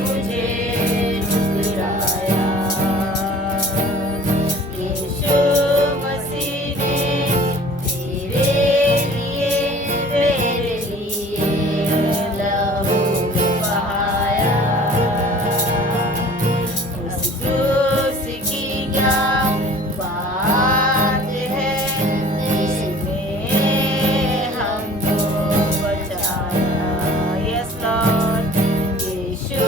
मुझे ठुकराया। यीशु मसीह ने तेरे लिए लहू बहाया। उस क्रूस की क्या बात है, जिसने हमको बचाया। यस लॉर्ड, यीशु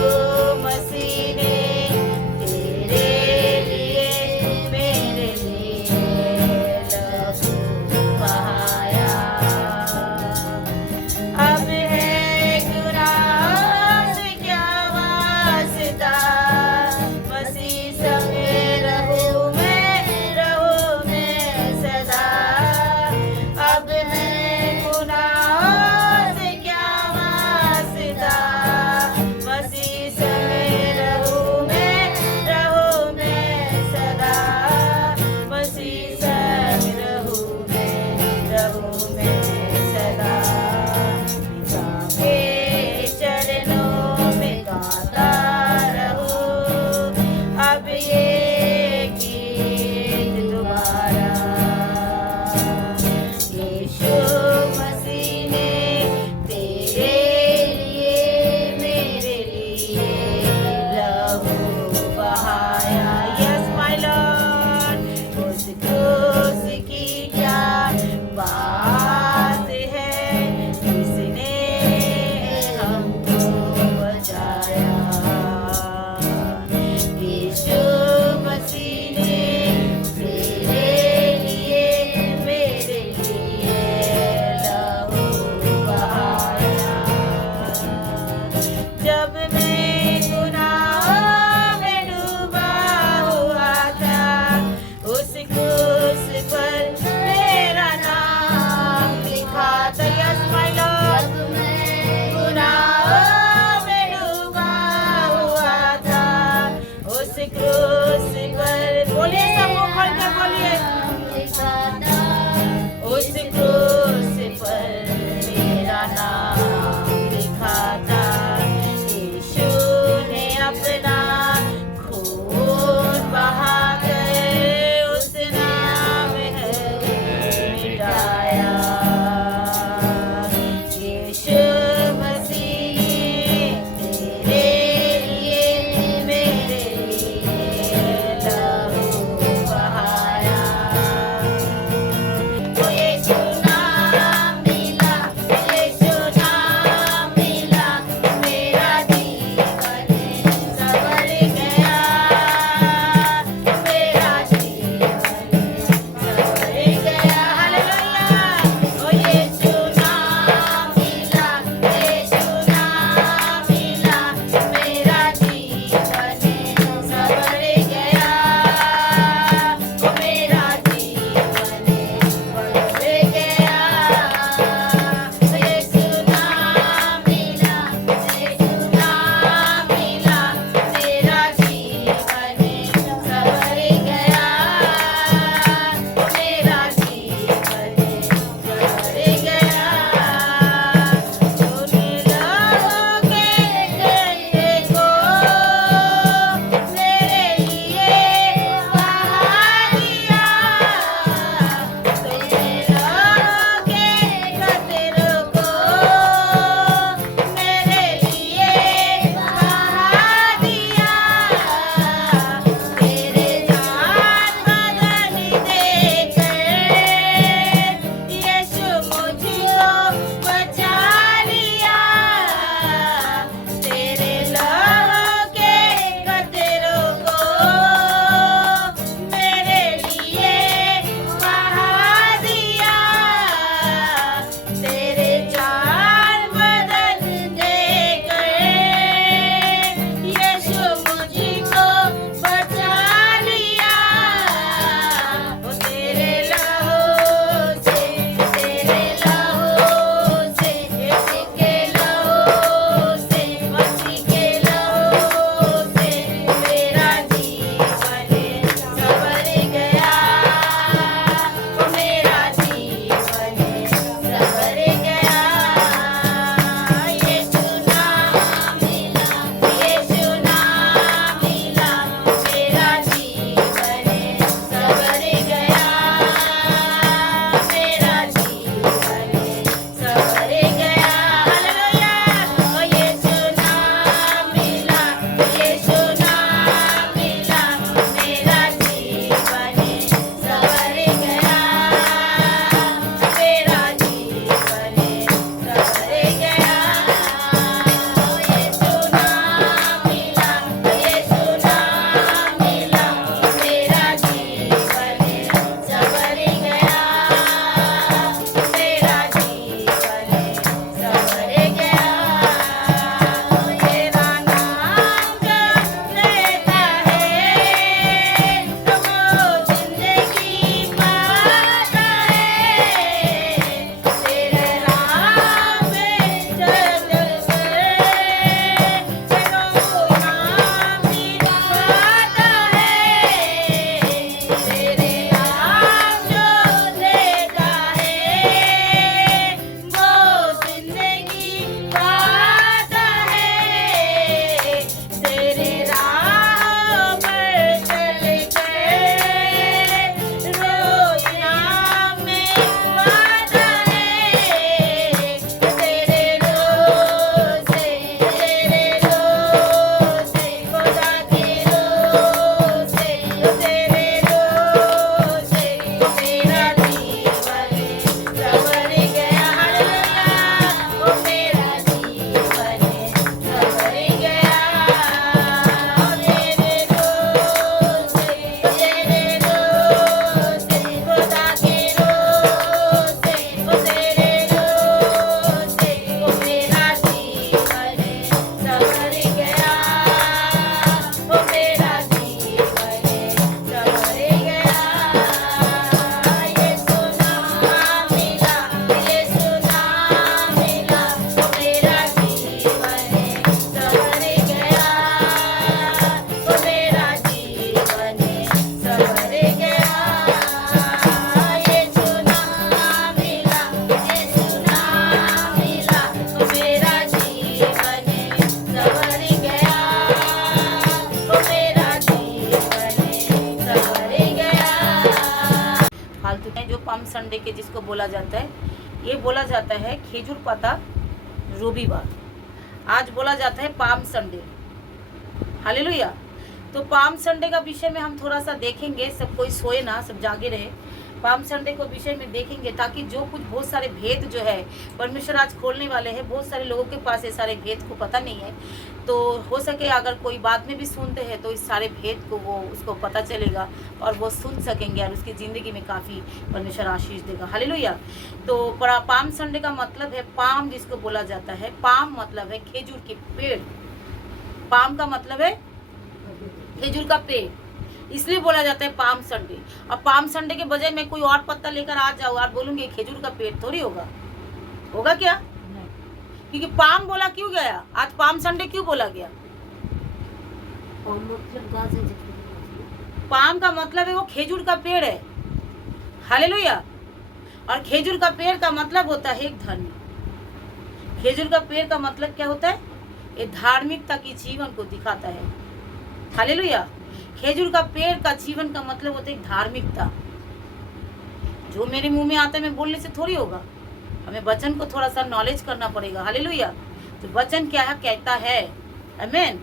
संडे के जिसको बोला जाता है, ये बोला जाता है खेजूर पाता रविवार। आज बोला जाता है पाम संडे। हालेलुया। तो पाम संडे का विषय में हम थोड़ा सा देखेंगे, सब कोई सोए ना, सब जागे रहे। पाम संडे को विषय में देखेंगे ताकि जो कुछ बहुत सारे भेद जो है परमेश्वर आज खोलने वाले हैं। बहुत सारे लोगों के पास ये सारे भेद को पता नहीं है, तो हो सके अगर कोई बाद में भी सुनते हैं तो इस सारे भेद को वो उसको पता चलेगा और वो सुन सकेंगे और उसकी ज़िंदगी में काफ़ी परमेश्वर आशीष देगा। हालेलुया। तो पाम संडे का मतलब है पाम, जिसको बोला जाता है पाम मतलब है खेजूर के पेड़। पाम का मतलब है खेजूर का पेड़, इसलिए बोला जाता है पाम संडे। अब पाम संडे के बजाय मैं कोई और पत्ता लेकर आ जाऊँ और बोलूंगी खेजूर का पेड़, थोड़ी होगा। होगा क्या? क्योंकि पाम बोला क्यों गया, आज पाम संडे क्यों बोला गया? पाम का मतलब है वो खेजूर का पेड़ है। हालेलुया। और खेजूर का पेड़ का मतलब होता है एक धर्मी। खेजूर का पेड़ का मतलब क्या होता है? ये धार्मिकता की जीवन को दिखाता है। हालेलुया। खेजूर का पेड़ का जीवन का मतलब होता है धार्मिकता। जो मेरे मुंह में आता है मैं बोलने से थोड़ी होगा, हमें वचन को थोड़ा सा नॉलेज करना पड़ेगा। हालेलुया। तो वचन क्या है, कहता है, आमीन।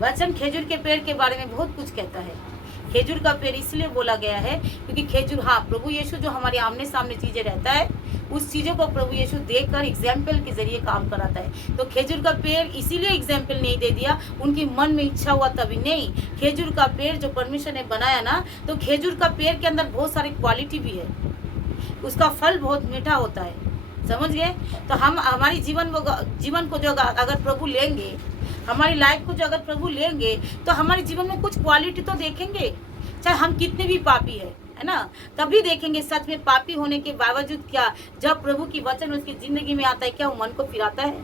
वचन खेजूर के पेड़ के बारे में बहुत कुछ कहता है। खेजूर का पेड़ इसलिए बोला गया है क्योंकि खेजूर, हाँ, प्रभु यीशु जो हमारे आमने सामने चीजें रहता है, उस चीजों को प्रभु यीशु देखकर एग्जाम्पल के जरिए काम कराता है। तो खेजूर का पेड़ इसीलिए एग्जाम्पल नहीं दे दिया, उनकी मन में इच्छा हुआ तभी नहीं। खेजूर का पेड़ जो परमेश्वर ने बनाया ना, तो खेजूर का पेड़ के अंदर बहुत सारी क्वालिटी भी है, उसका फल बहुत मीठा होता है। समझ गए? तो हम हमारी जीवन को जो अगर प्रभु लेंगे, हमारी लाइफ को जो अगर प्रभु लेंगे, तो हमारे जीवन में कुछ क्वालिटी तो देखेंगे, चाहे हम कितने भी पापी है ना, तभी देखेंगे सच में पापी होने के बावजूद क्या, जब प्रभु की वचन उसकी जिंदगी में आता है, क्या वो मन को फिराता है,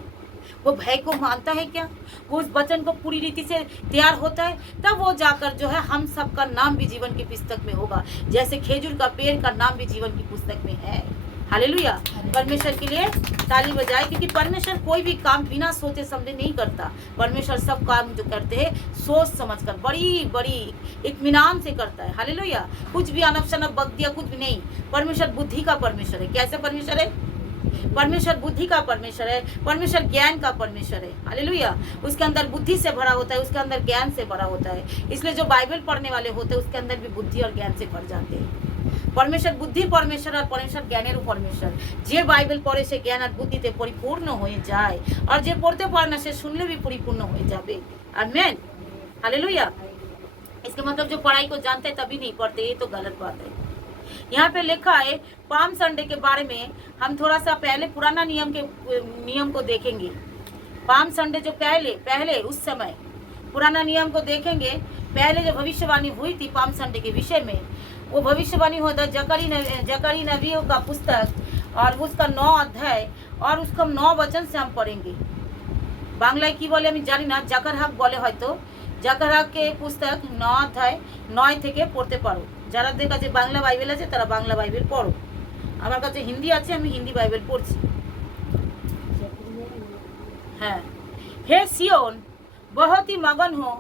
वो भय को मानता है, क्या वो उस वचन को पूरी रीति से तैयार होता है, तब वो जाकर जो है हम सबका नाम भी जीवन की पुस्तक में होगा, जैसे खेजूर का पेड़ का नाम भी जीवन की पुस्तक में है। हालेलुया। परमेश्वर के लिए ताली बजाए, क्योंकि परमेश्वर कोई भी काम बिना सोचे समझे नहीं करता। परमेश्वर सब काम जो करते हैं सोच समझकर बड़ी बड़ी इत्मीनान से करता है। हालेलुया। कुछ भी अनप शनप बक दिया, कुछ भी नहीं। परमेश्वर बुद्धि का परमेश्वर है। कैसे परमेश्वर है? परमेश्वर बुद्धि का परमेश्वर है। परमेश्वर ज्ञान का परमेश्वर है। हालेलुया। उसके अंदर बुद्धि से भरा होता है, उसके अंदर ज्ञान से भरा होता है। इसलिए जो बाइबल पढ़ने वाले होते हैं उसके अंदर भी बुद्धि और ज्ञान से भर जाते हैं। परमेश्वर बुद्धि परमेश्वर और परमेश्वर ज्ञानेर परमेश्वर। जे बाइबल पढ़े से ज्ञान और बुद्धिते परिपूर्ण हो जाए, और जे पढ़ते पारे ना से सुनले भी परिपूर्ण हो जाए। आमीन। हालेलुया। इसका मतलब जो पढ़ाई को जानते हैं तभी नहीं पढ़ते, ये तो गलत बात है। यहाँ पे लिखा है पाम संडे के बारे में हम थोड़ा सा पहले पुराना नियम को देखेंगे। पाम संडे जो पहले उस समय पुराना नियम को देखेंगे। पहले जो भविष्यवाणी हुई थी पाम संडे के विषय में, वो भविष्यवाणी होता जकरी नबियों का पुस्तक और उसका 9 अध्याय और उसका 9 वचन से हम पढ़ेंगे। बांग्लाয় की बोले আমি জানি না, জাকার হাক বলে হয়তো। জাকার হাকে পুস্তক 9 অধ্যায় 9 থেকে পড়তে পারো। যাদের কাছে বাংলা বাইবেল আছে তারা বাংলা বাইবেল পড়ো। আমার কাছে হিন্দি আছে, আমি হিন্দি বাইবেল পড়ছি। হ্যাঁ। हे सियोन बहुत ही मगन हो,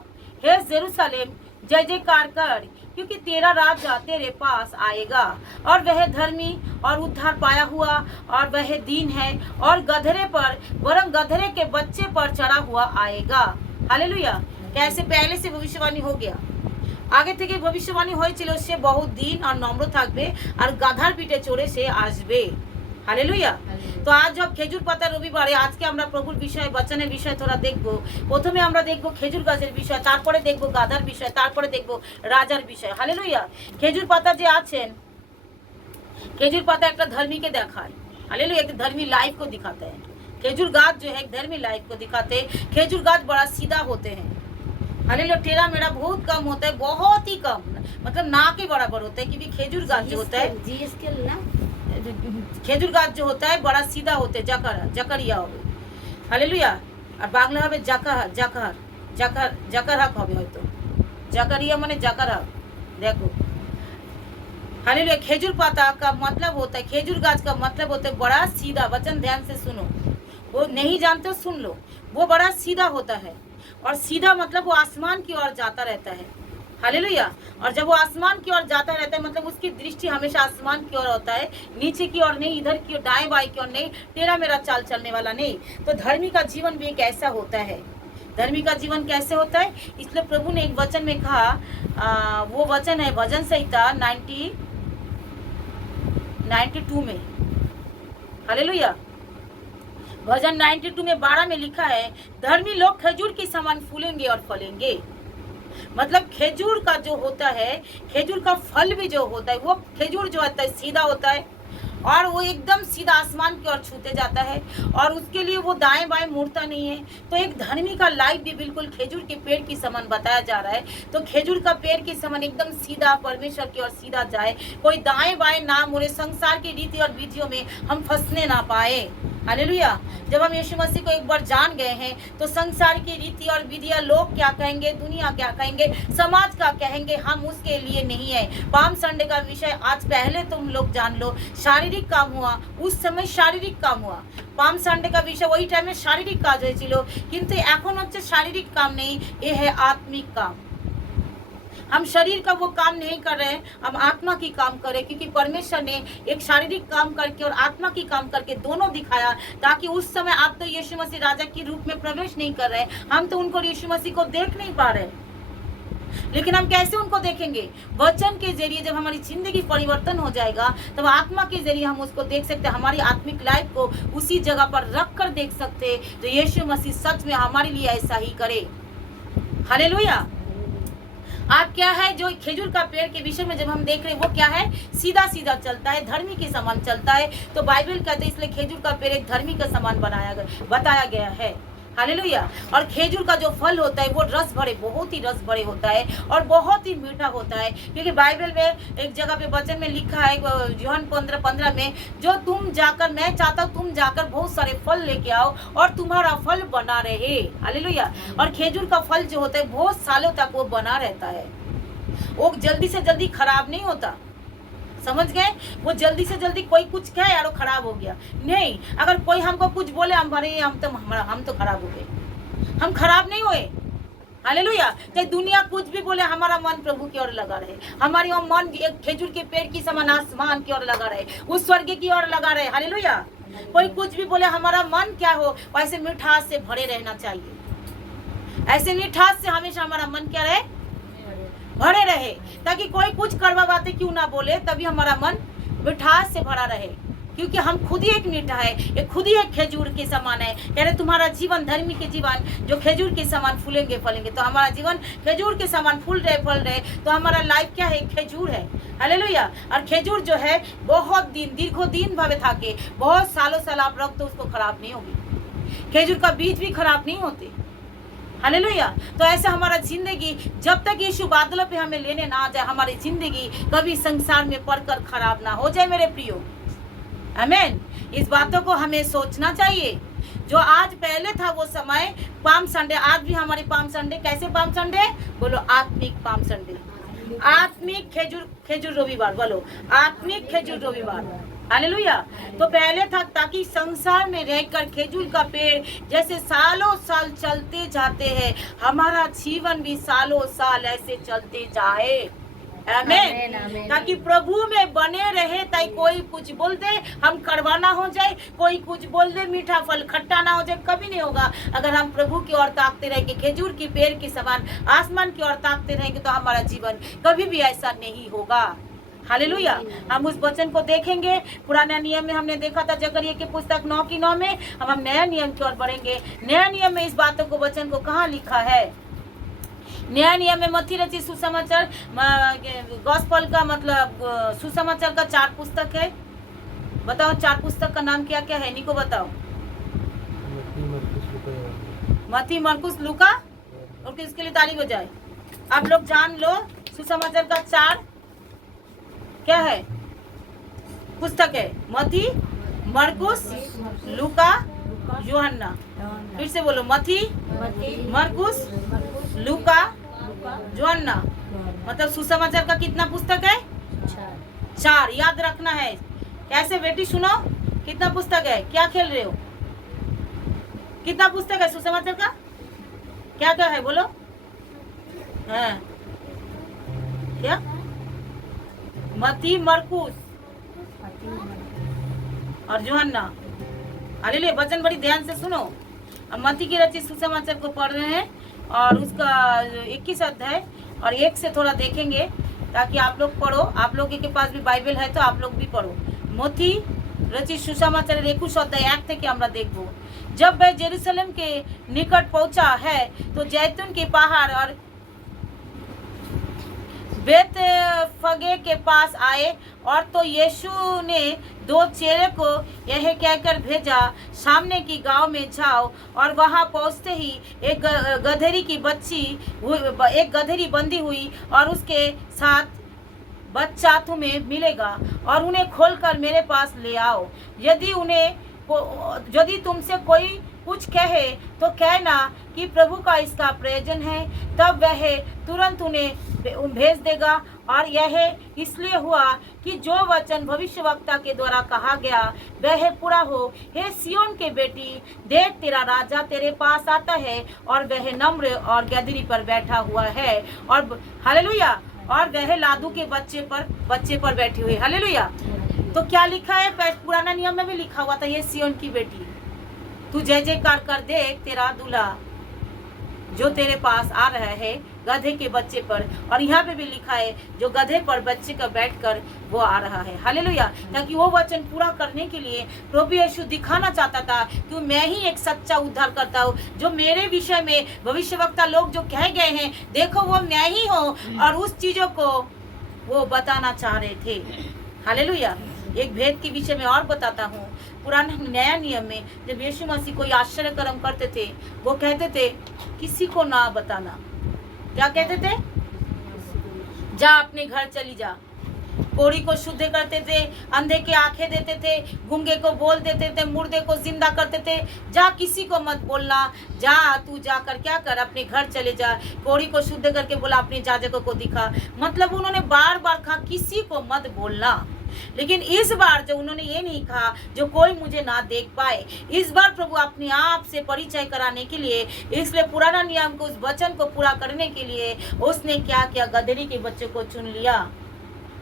हे जेरूशलेम जय जयकार कर, क्योंकि तेरा राजा तेरे पास आएगा और वह धर्मी और उद्धार पाया हुआ और वह दीन है और गधरे पर वरन गधरे के बच्चे पर चढ़ा हुआ आएगा। हालेलुया। कैसे पहले से भविष्यवाणी हो गया, आगे থেকে ভবিষ্যবাণী হয়েছিল সে বহু দিন আর নম্র থাকবে আর গাধার পিঠে চড়ে সে আসবে। হালেলুয়া। তো আজ জব খেজুর পাতা রবিবারে আজকে আমরা প্রভুর বিষয়ে বচনের বিষয়ে থোড়া দেখব। প্রথমে আমরা দেখব খেজুর গাছের বিষয়, তারপরে দেখব গাধার বিষয়, তারপরে দেখব রাজার বিষয়। হালেলুয়া। খেজুর পাতা যে আছেন, খেজুর পাতা একটা ধর্মীকে দেখায়। हालेलुया। एक धर्मी लाइफ को दिखाते हैं। खेजूर गाछ जो है एक धर्मी लाइफ को दिखाते हैं। खेजूर गाछ बड़ा सीधा होते हैं। हालेलुया। टेढ़ा मेढ़ा बहुत कम होता है, बहुत ही कम, मतलब ना के बराबर होता है, क्योंकि खेजूर गाछ जो होता है खेजूर गाछ जो होता है बड़ा सीधा होते हैं। जकरिया हो। हालेलुया। और बांग्ला হবে জাকার হাক হবে হয়তো। জাকারিয়া মানে জাকার হাক। देखो हालेलुया। खेजूर पाता का मतलब होता है, खेजूर गाछ का मतलब होता है बड़ा सीधा। वचन ध्यान से सुनो, वो नहीं जानते हो सुन लो। वो बड़ा सीधा होता है, और सीधा मतलब वो आसमान की ओर जाता रहता है। हालेलुया। और जब वो आसमान की ओर जाता रहता है मतलब उसकी दृष्टि हमेशा आसमान की ओर होता है, नीचे की ओर नहीं, इधर की ओर, दाएं बाएं की ओर नहीं, तेरा मेरा चाल चलने वाला नहीं। तो धर्मी का जीवन भी एक ऐसा होता है। धर्मी का जीवन कैसे होता है? इसलिए प्रभु ने एक वचन में कहा, वो वचन है भजन संहिता 92 में। हालेलुया। भजन 92 में 12 में लिखा है, धर्मी लोग खजूर के समान फूलेंगे और फलेंगे। मतलब खजूर का जो होता है, खजूर का फल भी जो होता है, वो खजूर जो होता है सीधा होता है और वो एकदम सीधा आसमान की ओर छूते जाता है और उसके लिए वो दाएं बाएं मुड़ता नहीं है। तो एक धर्मी का लाइफ भी बिल्कुल खजूर के पेड़ की समान बताया जा रहा है। तो खजूर का पेड़ के समान एकदम सीधा परमेश्वर की ओर सीधा जाए, कोई दाएं बाएं ना मुड़े, संसार की रीति और विधियों में हम फंसने ना पाए। हालेलुया। जब हम यीशु मसीह को एक बार जान गए हैं तो संसार की रीति और विधियां, लोग क्या कहेंगे, दुनिया क्या कहेंगे, समाज का कहेंगे, हम उसके लिए नहीं है। पाम संडे का विषय आज पहले तुम लोग जान लो, शारीरिक काम हुआ, उस समय शारीरिक काम हुआ। पाम संडे का विषय वही टाइम में शारीरिक काज হয়েছিল, কিন্তু এখন হচ্ছে শারীরিক काम नहीं, ये है आत्मिक काम। हम शरीर का वो काम नहीं कर रहे हैं, हम आत्मा की काम करें, क्योंकि परमेश्वर ने एक शारीरिक काम करके और आत्मा की काम करके दोनों दिखाया, ताकि उस समय आप तो यीशु मसीह राजा के रूप में प्रवेश नहीं कर रहे, हम तो उनको यीशु मसीह को देख नहीं पा रहे। लेकिन हम कैसे उनको देखेंगे? वचन के जरिए जब हमारी जिंदगी परिवर्तन हो जाएगा तब आत्मा के जरिए हम उसको देख सकते हैं, हमारी आत्मिक लाइफ को उसी जगह पर रख कर देख सकते हैं। तो यीशु मसीह सच में हमारे लिए ऐसा ही करे। हालेलुया। आप क्या है जो खजूर का पेड़ के विषय में जब हम देख रहे हैं, वो क्या है? सीधा सीधा चलता है, धर्मी के समान चलता है। तो बाइबल कहते हैं इसलिए खजूर का पेड़ एक धर्मी का समान बताया गया है। हालेलुया। और खजूर का जो फल होता है वो रस भरे, बहुत ही रस भरे होता है और बहुत ही मीठा होता है, क्योंकि बाइबल में एक जगह पे वचन में लिखा है यूहन्ना 15:15 में, जो तुम जाकर, मैं चाहता हूँ तुम जाकर बहुत सारे फल लेके आओ और तुम्हारा फल बना रहे। हालेलुया। और खजूर का फल जो होता है बहुत सालों तक वो बना रहता है, वो जल्दी से जल्दी खराब नहीं होता। समझ गए? वो जल्दी से जल्दी कोई कुछ कहे यार वो खराब हो गया नहीं। अगर कोई हमको कुछ बोले, हम तो खराब हो गए, हम खराब नहीं हुए। हालेलुया। चाहे दुनिया कुछ भी बोले, हमारा मन प्रभु की ओर लगा रहे, हमारी मन एक खजूर के पेड़ की समान आसमान की ओर लगा रहे, उस स्वर्ग की ओर लगा रहे। हालेलुया। कोई कुछ भी बोले, हमारा मन क्या हो, वैसे मिठास से भरे रहना चाहिए। ऐसे मिठास से हमेशा हमारा मन क्या रहे, भरे रहे, ताकि कोई कुछ कड़वा बातें क्यों ना बोले, तभी हमारा मन मिठास से भरा रहे, क्योंकि हम खुद ही एक मीठा है, ये खुद ही एक खजूर के समान है। कह रहे तुम्हारा जीवन, धर्मी के जीवन जो खजूर के समान फूलेंगे फलेंगे, तो हमारा जीवन खजूर के समान फूल रहे फल रहे, तो हमारा लाइफ क्या है? खजूर है। हालेलुया। और खजूर जो है बहुत दिन, दीर्घों दिन भावे थाके, बहुत सालों साल आप रख दो उसको खराब नहीं होगी। खजूर का बीज भी खराब नहीं होते। हालेलुया। तो ऐसा हमारा जिंदगी, जब तक यीशु बादलों पे हमें लेने ना आ जाए, हमारी जिंदगी कभी संसार में पड़कर खराब ना हो जाए मेरे प्रियो। आमीन। इस बातों को हमें सोचना चाहिए। जो आज पहले था वो समय पाम संडे, आज भी हमारे पाम संडे, कैसे पाम संडे? बोलो आत्मिक पाम संडे, आत्मिक खजूर रविवार, बोलो आत्मिक खजूर रविवार। हालेलुया। तो पहले था ताकि संसार में रहकर खजूर का पेड़ जैसे सालों साल चलते जाते हैं, हमारा जीवन भी सालों साल ऐसे चलते जाए। आमीन। ताकि प्रभु में बने रहे, ताकि कोई कुछ बोल दे हम कड़वा ना हो जाए, कोई कुछ बोल दे मीठा फल खट्टा ना हो जाए, कभी नहीं होगा। अगर हम प्रभु की ओर ताकते रहेंगे, खजूर की पेड़ के समान आसमान की ओर ताकते रहेंगे, तो हमारा जीवन कभी भी ऐसा नहीं होगा। हालेलुया। हम उस वचन को देखेंगे। पुराने नियम में हमने देखा था जकरिया की पुस्तक 9:9 में, अब हम नया नियम की ओर बढ़ेंगे। नया नियम में इस बातों को, वचन को कहाँ लिखा है? नया नियम में मत्ती रचित सुसमाचार, गॉस्पेल का मतलब सुसमाचार का 4 पुस्तक है। बताओ 4 पुस्तक का नाम क्या क्या है? निको बताओ। मत्ती, मरकुस, लूका, और किसके लिए ताली हो जाए? आप लोग जान लो सुसमाचार का 4 क्या है पुस्तक है? मत्ती, मरकुस, लूका, यूहन्ना। फिर से बोलो, मत्ती, मरकुस, लूका, यूहन्ना। मतलब सुसमाचार का कितना पुस्तक है? 4। याद रखना है। कैसे बेटी सुनो, कितना पुस्तक है? क्या खेल रहे हो? कितना पुस्तक है सुसमाचार का? क्या क्या है बोलो? हाँ क्या? मती, मरकुस और यूहन्ना। हालेलुया। वचन बड़ी ध्यान से सुनो। अब मती की रचित सुसमाचार को पढ़ रहे हैं और उसका 21 अध्याय और 1 से थोड़ा देखेंगे ताकि आप लोग पढ़ो। आप लोगों के पास भी बाइबल है तो आप लोग भी पढ़ो। मती रचित सुसमाचार 21 अध्याय 1 থেকে আমরা देखो। जब वह जेरूशलेम के निकट पहुंचा है तो जैतून के पहाड़ और बेतफगे के पास आए और तो यीशु ने 2 चेले को यह कहकर भेजा, सामने की गांव में जाओ और वहां पहुंचते ही एक गधेरी बंधी हुई और उसके साथ बच्चा तुम्हें मिलेगा और उन्हें खोलकर मेरे पास ले आओ। यदि तुमसे कोई कुछ कहे तो कहना कि प्रभु का इसका प्रयोजन है, तब वह तुरंत उन्हें भेज देगा। और यह इसलिए हुआ कि जो वचन भविष्यवक्ता के द्वारा कहा गया वह पूरा हो। हे सियोन के बेटी, देख तेरा राजा तेरे पास आता है और वह नम्र और गदरी पर बैठा हुआ है और हालेलुया, और वह लादू के बच्चे पर बैठी हुई। हालेलुया। तो क्या लिखा है? पुराना नियम में भी लिखा हुआ था, ये सियोन की बेटी तू जय जयकार कर, देख तेरा दूल्हा जो तेरे पास आ रहा है गधे के बच्चे पर। और यहाँ पे भी लिखा है जो गधे पर बच्चे का बैठकर वो आ रहा है। हालेलुया। ताकि वो वचन पूरा करने के लिए प्रभु यीशु दिखाना चाहता था कि मैं ही एक सच्चा उद्धार करता हूँ। जो मेरे विषय में भविष्यवक्ता लोग जो कह गए हैं, देखो वो मैं ही हूँ, और उस चीजों को वो बताना चाह रहे थे। हालेलुया। एक भेद के विषय में और बताता हूँ। पुराना नया नियम में जब यीशु मसीह कोई आश्चर्य कर्म करते थे, वो कहते थे किसी को ना बताना। क्या कहते थे? जा अपने घर चली जा। कोढ़ी को शुद्ध करते थे, अंधे के आंखें देते थे, गूंगे को बोल देते थे, मुर्दे को जिंदा करते थे। जा, किसी को मत बोलना। जा, तू जाकर क्या कर, अपने घर चले जा। कोढ़ी को शुद्ध करके बोला अपने जाजकों को दिखा। मतलब उन्होंने बार बार कहा किसी को मत बोलना। लेकिन इस बार जो उन्होंने ये नहीं कहा जो कोई मुझे ना देख पाए। इस बार प्रभु अपने आप से परिचय कराने के लिए, इसलिए पुराना नियम को उस वचन को पूरा करने के लिए उसने क्या किया? गदरी के बच्चे को चुन लिया।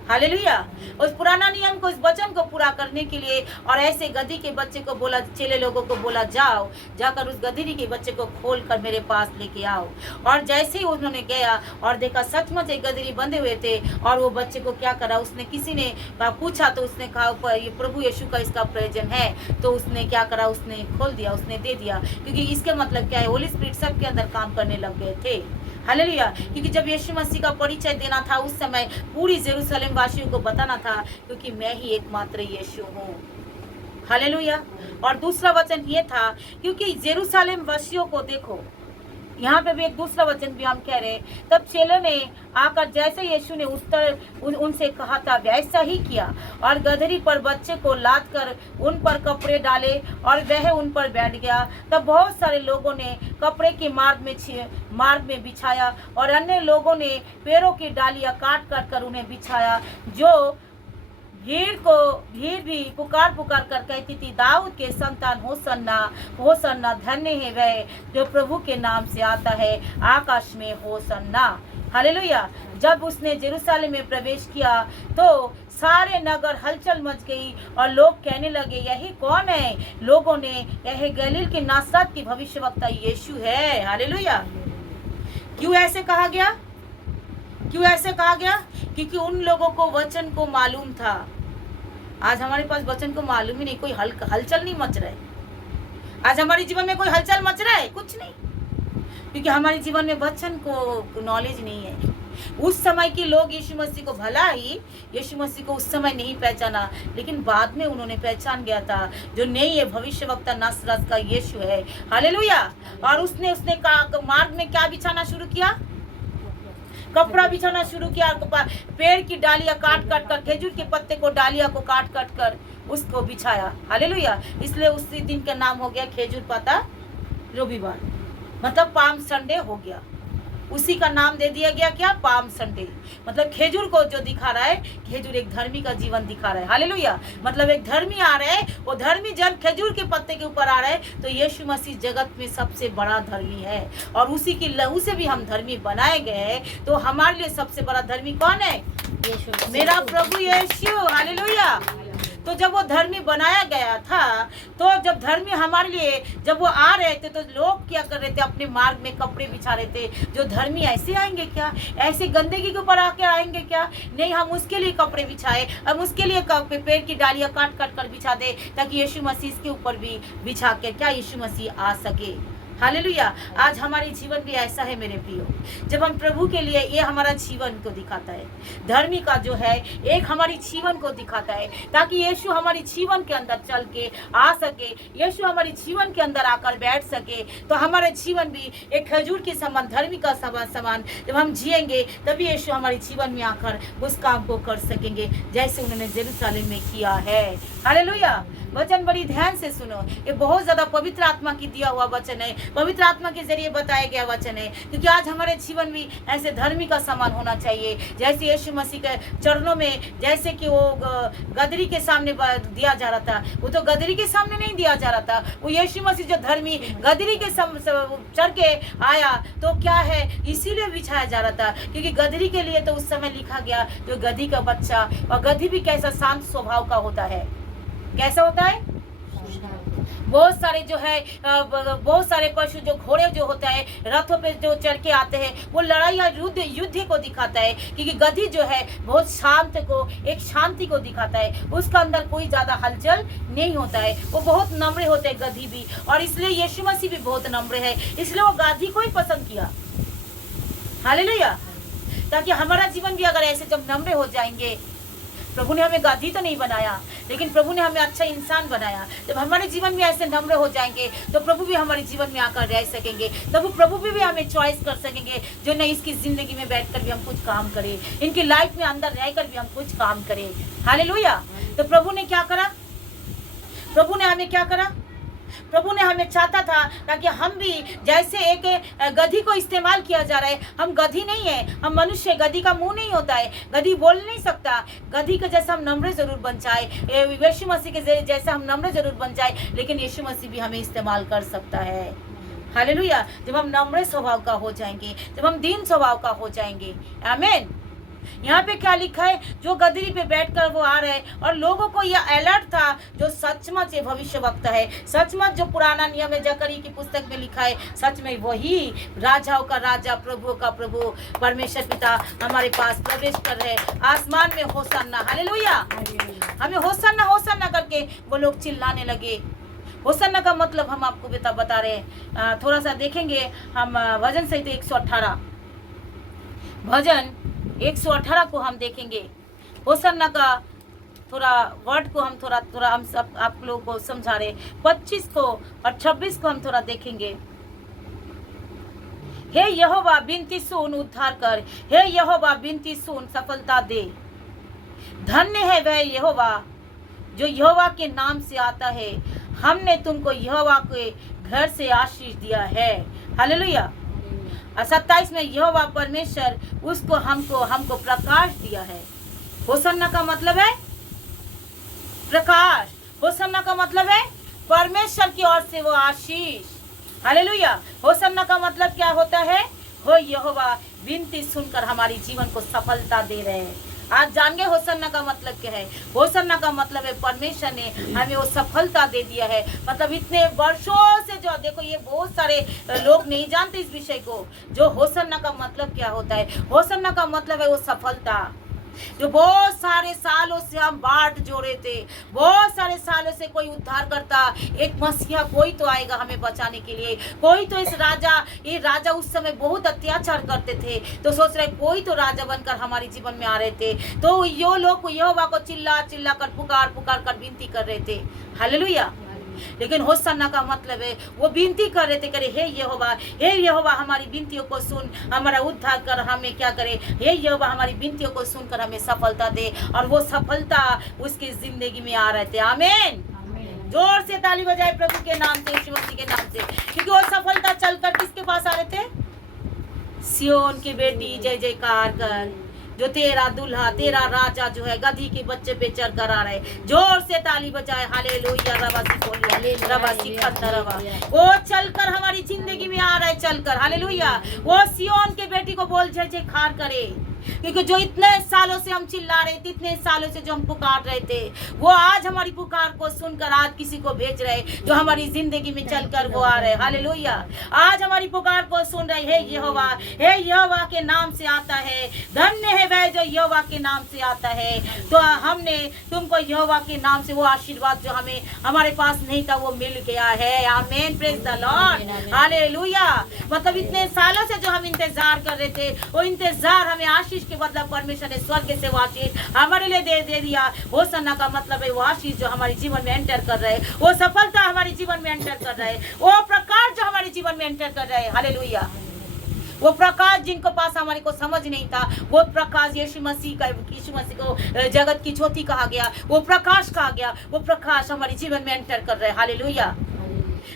हालेलुया। उस पुराना नियम को, उस वचन को पूरा करने के लिए, और ऐसे गधी के बच्चे को बोला, चेले लोगों को बोला जाओ, जाकर उस गदरी के बच्चे को खोल कर मेरे पास लेके आओ। और जैसे ही उन्होंने गया और देखा सचमुच एक गदरी बंधे हुए थे, और वो बच्चे को क्या करा, उसने किसी ने पूछा तो उसने कहा ये प्रभु यीशु का इसका प्रयोजन है। तो उसने क्या करा, उसने खोल दिया, उसने दे दिया। क्योंकि इसके मतलब क्या है? होली स्पिरिट सबके अंदर काम करने लग गए थे। हालेलुया। क्योंकि जब यीशु मसीह का परिचय देना था उस समय पूरी जेरूशलेम वासियों को बताना था, क्योंकि मैं ही एकमात्र यीशु हूँ। हालेलुया। और दूसरा वचन ये था, क्योंकि जेरूशलेम वासियों को देखो, यहाँ पे भी एक दूसरा वचन भी हम कह रहे हैं। तब चेलों ने आकर जैसे यीशु ने उनसे कहा था वैसा ही किया, और गदरी पर बच्चे को लाद कर उन पर कपड़े डाले और वह उन पर बैठ गया। तब बहुत सारे लोगों ने कपड़े के मार्ग में बिछाया, और अन्य लोगों ने पेड़ों की डालियां काट काट कर उन्हें बिछाया। जो भीड़ भी पुकार कर कहती थी, दाऊद के संतान होसन्ना होसन्ना, धन्य है वह जो प्रभु के नाम से आता है, आकाश में होसन्ना। हालेलुया। जब उसने जेरूशलेम में प्रवेश किया तो सारे नगर हलचल मच गई और लोग कहने लगे यही कौन है? लोगों ने यह गलील के नासरत की भविष्यवक्ता यीशु है। हालेलुया। क्यों ऐसे कहा गया? क्यों ऐसे कहा गया? क्योंकि उन लोगों को वचन को मालूम था। आज हमारे पास वचन को मालूम ही नहीं, कोई हलचल नहीं मच रहा है। आज हमारे जीवन में कोई हलचल मच रहा है? कुछ नहीं, क्योंकि हमारे जीवन में वचन को नॉलेज नहीं है। उस समय के लोग यीशु मसीह को, भला ही यीशु मसीह को उस समय नहीं पहचाना, लेकिन बाद में उन्होंने पहचान गया था जो नहीं है भविष्यवक्ता नासरत का यीशु है। हालेलुया। और उसने मार्ग में क्या बिछाना शुरू किया? कपड़ा बिछाना शुरू किया। पेड़ की डालियां काट काट कर, खेजूर के पत्ते को, डालियां को काट काट कर उसको बिछाया। हालेलुया। इसलिए उसी दिन का नाम हो गया खेजूर पत्ता रविवार, मतलब पाम संडे हो गया। उसी का नाम दे दिया गया क्या, पाम संडे। मतलब खजूर को जो दिखा रहा है, खजूर एक धर्मी का जीवन दिखा रहा है। हालेलुया। मतलब एक धर्मी आ रहा है, वो धर्मी जन खजूर के पत्ते के ऊपर आ रहा है, तो यीशु मसीह जगत में सबसे बड़ा धर्मी है और उसी की लहू से भी हम धर्मी बनाए गए हैं। तो हमारे लिए सबसे बड़ा धर्मी कौन है, यीशु मेरा प्रभु यीशु। हालेलुया। तो जब वो धर्मी बनाया गया था, तो जब धर्मी हमारे लिए जब वो आ रहे थे, तो लोग क्या कर रहे थे, अपने मार्ग में कपड़े बिछा रहे थे। जो धर्मी ऐसे आएंगे क्या, ऐसे गंदगी के ऊपर आके आएंगे क्या, नहीं, हम उसके लिए कपड़े बिछाए, हम उसके लिए पेड़ की डालियां काट काट कर बिछा दे, ताकि यीशु मसीह के ऊपर भी बिछा के क्या यीशु मसीह आ सके। हालेलुया। आज हमारी जीवन भी ऐसा है मेरे प्रियो, जब हम प्रभु के लिए, ये हमारा जीवन को दिखाता है, धर्मी का जो है एक हमारी जीवन को दिखाता है, ताकि यीशु हमारी जीवन के अंदर चल के आ सके, यीशु हमारी जीवन के अंदर आकर बैठ सके। तो हमारा जीवन भी एक खजूर के समान, धर्मी का समान जब हम जिएंगे, तभी यीशु हमारे जीवन में आकर उस काम को कर सकेंगे, जैसे उन्होंने यरूशलेम में किया है। हालेलुया। वचन बड़ी ध्यान से सुनो, ये बहुत ज्यादा पवित्र आत्मा की दिया हुआ वचन है, पवित्र आत्मा के जरिए बताया गया वचन है। क्योंकि आज हमारे जीवन भी ऐसे धर्मी का समान होना चाहिए, जैसे यीशु मसीह के चरणों में, जैसे कि वो गदरी के सामने दिया जा रहा था, वो तो गदरी के सामने नहीं दिया जा रहा था, वो यीशु मसीह जो धर्मी गदरी के चढ़ के आया, तो क्या है, इसीलिए बिछाया जा रहा था, क्योंकि गदरी के लिए तो उस समय लिखा गया, जो गधी का बच्चा, और गधी भी कैसा शांत स्वभाव का होता है, कैसा होता है। बहुत सारे जो है, बहुत सारे पशु, जो घोड़े जो होता है, रथों पे जो चढ़ के आते हैं, वो लड़ाई या युद्ध को दिखाता है, क्योंकि गधी जो है बहुत शांत को, एक शांति को दिखाता है, उसका अंदर कोई ज्यादा हलचल नहीं होता है, वो बहुत नम्र होते हैं गधी भी, और इसलिए यीशु मसीह भी बहुत नम्र है, इसलिए वो गाधी को ही पसंद किया। हालेलुया। ताकि हमारा जीवन भी अगर ऐसे जब नम्र हो जाएंगे, प्रभु ने हमें गाधी तो नहीं बनाया, लेकिन प्रभु ने हमें अच्छा इंसान बनाया। जब हमारे जीवन में ऐसे नम्र हो जाएंगे, तो प्रभु भी हमारे जीवन में आकर रह सकेंगे, तब प्रभु भी हमें चॉइस कर सकेंगे, जो नहीं इसकी जिंदगी में बैठकर भी हम कुछ काम करें, इनकी लाइफ में अंदर रहकर भी हम कुछ काम करें। हालेलुया। तो प्रभु ने क्या करा, प्रभु ने हमें क्या करा, प्रभु ने हमें चाहता था ताकि हम भी, जैसे एक गधी को इस्तेमाल किया जा रहा है, हम गधी नहीं है, हम मनुष्य, गधी का मुंह नहीं होता है, गधी बोल नहीं सकता, गधी के जैसा हम नम्र जरूर बन जाए, यीशु मसीह के जैसा हम नम्र जरूर बन जाए, लेकिन यीशु मसीह भी हमें इस्तेमाल कर सकता है। हालेलुया। जब हम नम्र स्वभाव का हो जाएंगे, जब हम दीन स्वभाव का हो जाएंगे। आमीन। यहाँ पे क्या लिखा है, जो गदरी पे बैठकर वो आ रहे, और लोगों को यह अलर्ट था, जो सचमुच भविष्य वक्ता है, सचमुच जो पुराना नियम है, जकरी की पुस्तक में लिखा है, सच में वही राजाओं का राजा, प्रभुओं का प्रभु, परमेश्वर पिता हमारे पास प्रवेश कर रहे, आसमान में होसन्ना। हालेलुया। हमें होसन्ना होसन्ना करके वो लोग चिल्लाने लगे। होसन्ना का मतलब हम आपको बता रहे हैं, थोड़ा सा देखेंगे हम भजन संहिता 118, भजन 118 को हम देखेंगे। होसन्ना का थोड़ा वर्ड को हम थोड़ा हम सब आप लोगों को समझा रहे। 25 को और 26 को हम थोड़ा देखेंगे। हे यहोवा विनती सुन, उद्धार कर, हे यहोवा विनती सुन, सफलता दे। धन्य है वह यहोवा जो यहोवा के नाम से आता है, हमने तुमको यहोवा के घर से आशीष दिया है। हालेलुया। 27 में यहोवा परमेश्वर उसको हमको प्रकाश दिया है। होसन्ना का मतलब है प्रकाश, होसन्ना का मतलब है परमेश्वर की ओर से वो आशीष। हालेलुया। होसन्ना का मतलब क्या होता है, हो यहोवा विनती सुनकर हमारी जीवन को सफलता दे रहे हैं। आज जान गए होसन्ना का मतलब क्या है। होसन्ना का मतलब है परमेश्वर ने हमें वो सफलता दे दिया है। मतलब इतने वर्षों से, जो देखो ये बहुत सारे लोग नहीं जानते इस विषय को, जो होसन्ना का मतलब क्या होता है। होसन्ना का मतलब है वो सफलता, जो बहुत सारे सालों से हम बाट जोड़े थे, बहुत सारे सालों से कोई उद्धार करता, एक मसीहा कोई तो आएगा हमें बचाने के लिए, कोई तो इस राजा, ये राजा उस समय बहुत अत्याचार करते थे, तो सोच रहे कोई तो राजा बनकर हमारे जीवन में आ रहे थे, तो यो लोग यहोवा को चिल्ला चिल्ला कर पुकार कर विनती कर रहे थे। हालेलुया। लेकिन होसन्ना का मतलब है वो विनती कर रहे थे, करे हे यहोवा हमारी विनतियों को सुन, हमारा उद्धार कर, हमें क्या करे, हे यहोवा हमारी विनतियों को सुनकर हमें सफलता दे। और वो सफलता उसकी जिंदगी में आ रहे थे। आमीन। जोर से ताली बजाए प्रभु के नाम से, यीशु मसीह के नाम से, क्योंकि वो सफलता चलकर किसके पास आ रहे थे, सियोन की बेटी जय जयकार कर, जो तेरा दूल्हा तेरा राजा जो है गधी के बच्चे पे चढ़ कर आ रहे। जोर से ताली बजाए हालेलुया। रबासी बोलिए रबासी खंदा रबा। वो चलकर हमारी जिंदगी में आ रहा है, चलकर हालेलुया। वो सियोन के बेटी को बोल जय जयकार करे, क्योंकि जो इतने सालों से हम चिल्ला रहे थे, इतने सालों से जो हम पुकार रहे थे, वो आज हमारी पुकार को सुनकर आज किसी को भेज रहे, जो हमारी जिंदगी में चलकर वो आ रहे हालेलुया। आज हमारी पुकार को सुन रहे। हे यहोवा के नाम से आता है, धन्य है वह जो यहोवा के नाम से आता है। तो हमने तुमको यहोवा के नाम से वो आशीर्वाद जो हमें हमारे पास नहीं था वो मिल गया है। आमीन, प्रेज द लॉर्ड हालेलुया। मतलब इतने सालों से जो हम इंतजार कर रहे थे, वो इंतजार हमें आशीष के बदला परमेश्वर ने स्वर्ग से वो आशीष हमारे लिए दे दिया। होसन्ना का मतलब है वो आशीष जो हमारे जीवन में एंटर कर रहे, वो सफलता हमारे जीवन में एंटर कर रहे, वो प्रकाश जो हमारे जीवन में एंटर कर रहे हालेलुया। वो प्रकाश जिनको पास हमारे को समझ नहीं था, वो प्रकाश यीशु मसीह को जगत की ज्योति कहा गया, वो प्रकाश कहा गया, वो प्रकाश हमारे जीवन में एंटर कर रहे हालेलुया।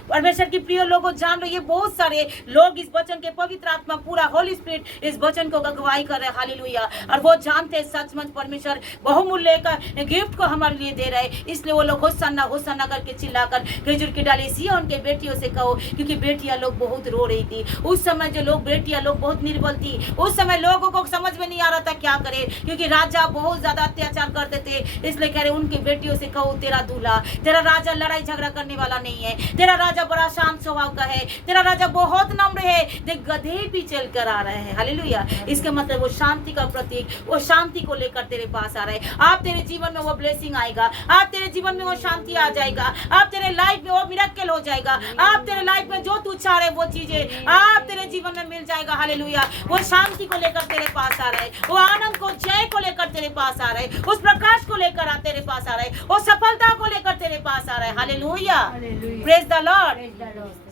परमेश्वर की प्रिय लोगों, जान लो ये बहुत सारे लोग इस वचन के पवित्र आत्मा पूरा होली स्पिरिट इस वचन को अगुवाई कर रहे हालेलुया। और वो जानते हैं सचमुच परमेश्वर बहुमूल्य का गिफ्ट को हमारे लिए दे रहे, इसलिए वो लोग होसन्ना करके चिल्लाकर खजूर की डाली सिय्योन के बेटियों से कहो, क्योंकि बेटियां लोग बहुत रो रही थी उस समय। जो लोग बेटियां लोग बहुत निर्बल थी उस समय, लोगों को समझ में नहीं आ रहा था क्या करे, क्योंकि राजा बहुत ज्यादा अत्याचार करते थे। इसलिए कह रहे उनकी बेटियों से कहो, तेरा दूल्हा तेरा राजा लड़ाई झगड़ा करने वाला नहीं है, तेरा राजा बड़ा शांत स्वभाव का है, तेरा राजा बहुत नम्र है, देख गधे भी चल कर आ रहे हैं हालेलुया। इसके मतलब वो शांति का प्रतीक, वो शांति को लेकर तेरे पास आ रहे हैं। आप तेरे जीवन में वो ब्लेसिंग आएगा, आप तेरे जीवन में वो शांति आ जाएगा, आप तेरे लाइफ में वो मिरेकल हो जाएगा, आप तेरे लाइफ में जो तू चाह रहे वो चीजें आप तेरे जीवन में मिल जाएगा हालेलुया। वो शांति को लेकर तेरे पास आ रहे, वो आनंद को जय को लेकर तेरे पास आ रहे, उस प्रकाश को लेकर तेरे पास आ रहे, वो सफलता को लेकर तेरे पास आ रहे हालेलुया। Praise the Lord.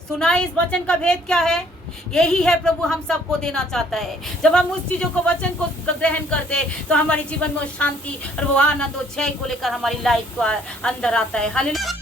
सुनाई इस वचन का भेद क्या है? यही है प्रभु हम सबको देना चाहता है। जब हम उस चीजों को वचन को ग्रहण करते तो हमारे जीवन में शांति और वो आनंद और जय को लेकर हमारी लाइफ को अंदर आता है हालेलुया।